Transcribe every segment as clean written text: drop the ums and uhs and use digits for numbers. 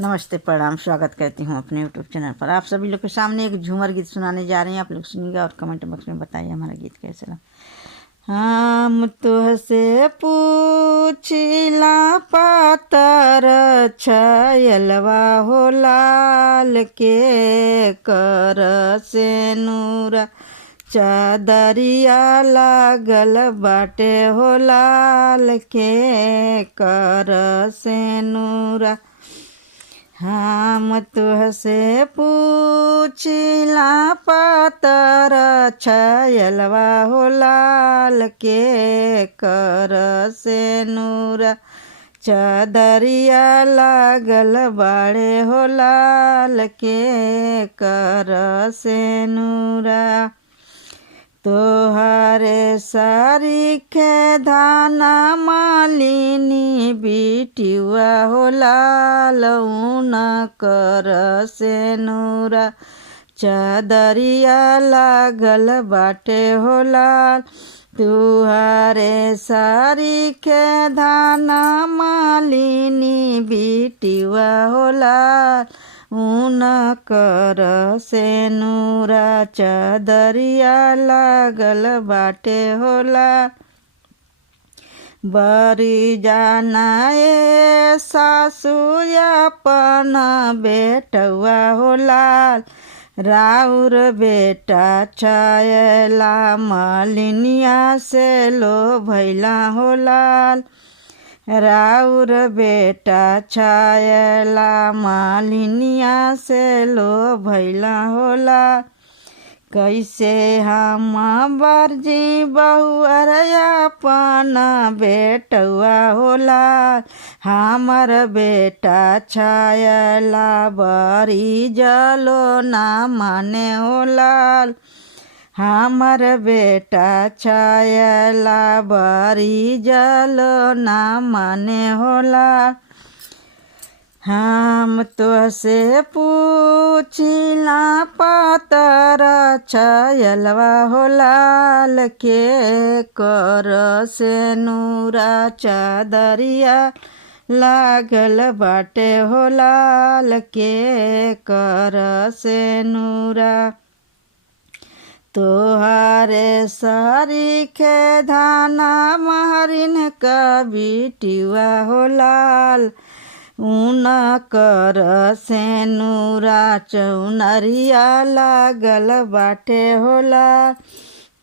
नमस्ते, प्रणाम, स्वागत करती हूँ अपने यूट्यूब चैनल पर। आप सभी लोग के सामने एक झूमर गीत सुनाने जा रहे हैं। आप लोग सुनिएगा और कमेंट बॉक्स में बताइए हमारा गीत कैसे लगा। हम तुहसे पूछिला पातर छयलवा हो लाल के कर से नूरा चादरिया लागल बाटे हो लाल के कर से नूरा। हम तुहसे पूछिला पातर छयलवा हो लाल के कर से नूरा चादरिया लागल बाड़े हो लाल के कर से नूरा। तोहरे सारी के धाना मालिनी बिटिवा हो लाल ऊन कर से नूरा चादरिया लागल बाटे हो लाल। तुहारे सारी के धाना मालिनी बिटिवा हो लाल ऊन कर से नूरा चादरिया लागल बाटे होला। बरी जाना ए सासु अपन बेटवा हो लाल राउर बेटा छायला मालिनिया से लो भैला हो लाल। राउर बेटा छायला मालिनिया से लो भैला होला। कैसे हम बरजी बहुअर अपन बेटवा होला हमर बेटा छायला बरी जलो ना माने होला। हमर बेटा छायला बरी जलो ना माने होला। हम तुहसे पूछिला पातर छयलवा हो लाल के कर से नूरा चादरिया लागल बाटे हो लाल के कर से नूरा। तोहारे सारी के धाना महरिन का बिटिवा हो लाल ऊन कर से नूरा चौनरिया लागल बाटे होला।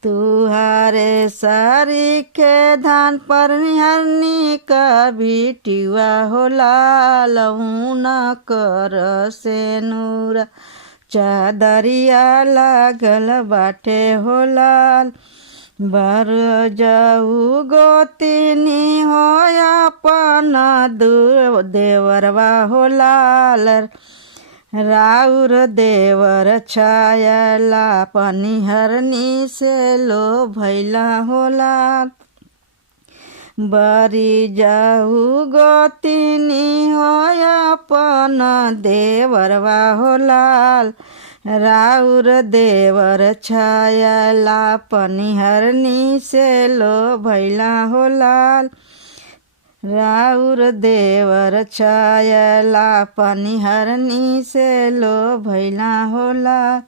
तुहारे सारी के धान पर निहरनी का बिटिवा हो लाल ऊन कर से नूरा चादरिया लागल बाटे हो लाल। बर जाऊ गोतिनी हो अपन देवरवा हो लाल राउर देवर छायला पनिहरनी से लो भैला हो लाल। बरी जाऊ गोतिनी हो अपन देवरवा हो लाल राउर देवर छायला पनिहरनी से लो भैला हो लाल। राउर देवर छायला पनिहरनी से लो भैला हो लाल।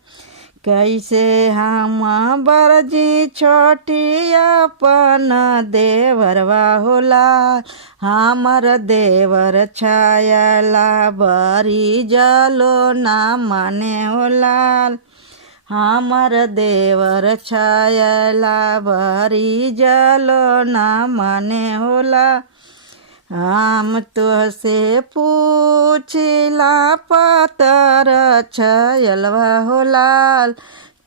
कैसे हम बरजी छोटी अपन देवरवा हो लाल हमर देवर छायला बरी जलो ना माने हो लाल। हमर देवर छायला बरी जलो ना माने हो लाल। हम तुहसे पूछिला पातर छयलवा हो लाल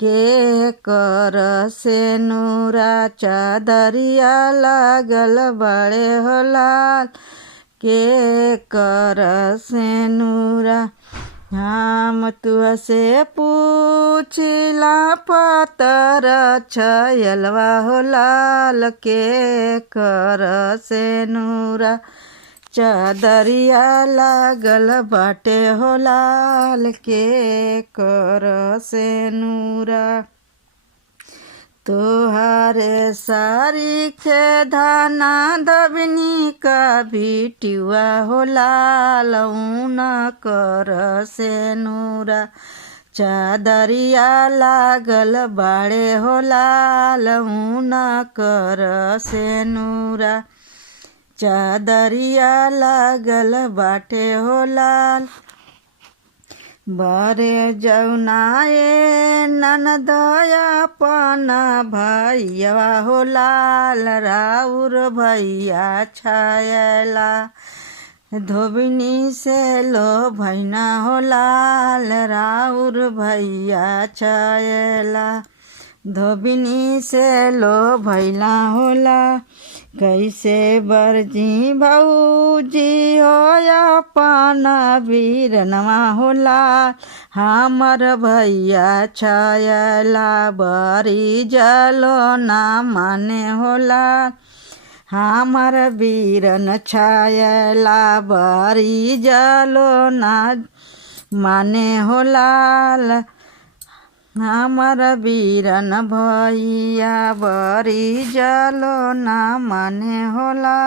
के कर से नूरा चादरिया लागल बड़े हो लाल के कर से नूरा। हम तुहसे पूछिला पातर छयलवा हो लाल के कर से नूरा चादरिया लागल बाटे हो लाल के कर से नूरा। तोहारे सारी खे धाना दबनी का भिटिवा हो लाल ऊन कर से नूरा चादरिया लागल बाड़े हो लाल ऊन कर से नूरा चादरिया लागल बाटे हो लाल बरे जौनाए ननदया पना भैया हो लाल राउर भैया छायला धोबिनी से लो भैना हो लाल राउर भैया छायला धोबिनी से लो भैला होला कैसे बरजी भौजी हो अपना वीरनवा होला हमर भैया छायला बरी जलो ना माने होला हमर वीरन छायला बरी जलो ना माने होला हमर वीरन भैया बरी जलो ना माने होला।